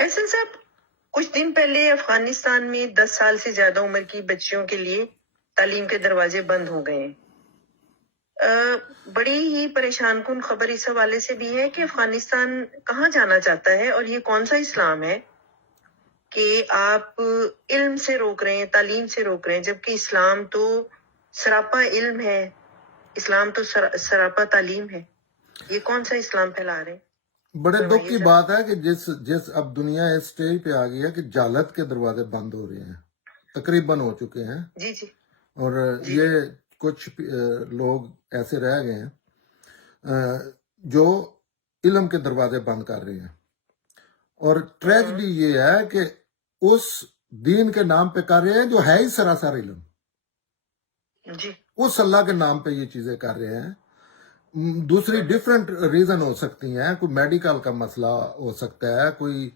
احسن صاحب، کچھ دن پہلے افغانستان میں 10 سال سے زیادہ عمر کی بچیوں کے لیے تعلیم کے دروازے بند ہو گئے ہیں۔ بڑی ہی پریشان کن خبر اس حوالے سے بھی ہے کہ افغانستان کہاں جانا چاہتا ہے، اور یہ کون سا اسلام ہے کہ آپ علم سے روک رہے ہیں، تعلیم سے روک رہے ہیں، جبکہ اسلام تو سراپا علم ہے، اسلام تو سراپا تعلیم ہے۔ یہ کون سا اسلام پھیلا رہے ہیں؟ بڑے دکھ کی بات ہے کہ جس اب دنیا اس سٹیج پہ آ گئی ہے کہ جہالت کے دروازے بند ہو رہے ہیں، تقریباً ہو چکے ہیں، جی جی اور یہ کچھ لوگ ایسے رہ گئے ہیں جو علم کے دروازے بند کر رہے ہیں، اور ٹریجڈی یہ ہے کہ اس دین کے نام پہ کر رہے ہیں جو ہے ہی سراسر علم، جی اس اللہ کے نام پہ یہ چیزیں کر رہے ہیں۔ دوسری ڈیفرنٹ ریزن ہو سکتی ہیں، کوئی میڈیکل کا مسئلہ ہو سکتا ہے، کوئی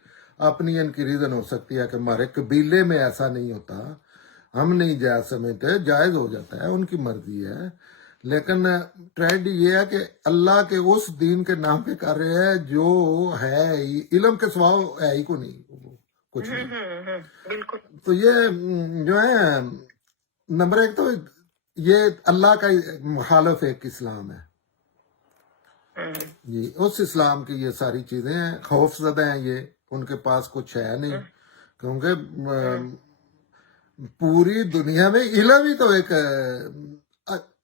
اپنی ان کی ریزن ہو سکتی ہے کہ ہمارے قبیلے میں ایسا نہیں ہوتا، ہم نہیں جائز سمجھتے، جائز ہو جاتا ہے، ان کی مرضی ہے، لیکن ٹریجڈی یہ ہے کہ اللہ کے اس دین کے نام پہ کر رہے ہیں جو ہے ہی علم کے سوا ہے ہی کو نہیں، کچھ نہیں۔ بالکل۔ تو یہ جو ہے نمبر ایک تو یہ اللہ کا مخالف ایک اسلام ہے، جی اس اسلام کی یہ ساری چیزیں ہیں، خوف زدہ ہیں یہ، ان کے پاس کچھ ہے نہیں، کیونکہ پوری دنیا میں علم ہی تو ایک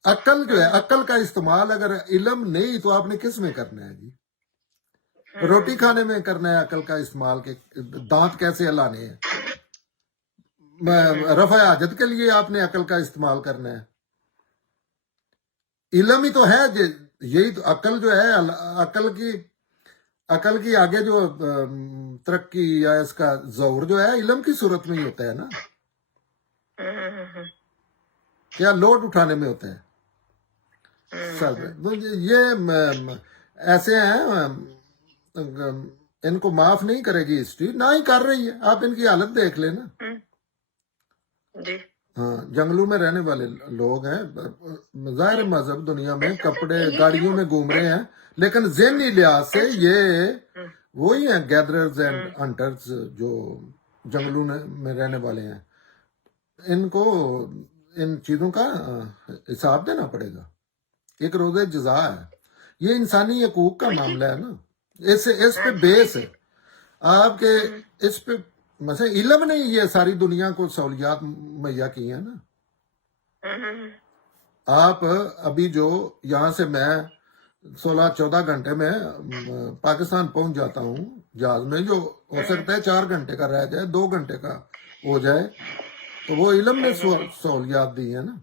عقل جو ہے، عقل کا استعمال اگر علم نہیں تو آپ نے کس میں کرنا ہے جی؟ روٹی کھانے میں کرنا ہے عقل کا استعمال، کہ دانت کیسے ہلانے ہیں، رفع حاجت کے لیے آپ نے عقل کا استعمال کرنا ہے، علم ہی تو ہے یہی تو عقل جو ہے، عقل کی آگے جو ترقی یا اس کا ظہور جو ہے علم کی صورت میں ہی ہوتا ہے نا، کیا لوڈ اٹھانے میں ہوتا ہے سب۔ یہ ایسے ہیں، ان کو معاف نہیں کرے گی ہسٹری، نہ ہی کر رہی ہے، آپ ان کی حالت دیکھ لیں نا۔ ہاں، جنگلوں میں رہنے والے لوگ ہیں، ظاہر مذہب دنیا میں کپڑے گاڑیوں میں گھوم رہے ہیں، لیکن ذہنی لحاظ سے یہ وہی ہیں گیدررز اینڈ ہنٹرز جو جنگلوں میں رہنے والے ہیں۔ ان کو ان چیزوں کا حساب دینا پڑے گا، ایک روز جزا ہے، یہ انسانی حقوق کا معاملہ ہے نا، اس پہ بیس ہے آپ کے، اس پہ مثلا علم نے یہ ساری دنیا کو سہولیات مہیا کی ہیں نا۔ آپ ابھی جو یہاں سے میں 16-14 گھنٹے میں پاکستان پہنچ جاتا ہوں جہاز میں، جو ہو سکتا ہے 4 گھنٹے کا رہ جائے، 2 گھنٹے کا ہو جائے، تو وہ علم نے سہولیات دی ہیں نا۔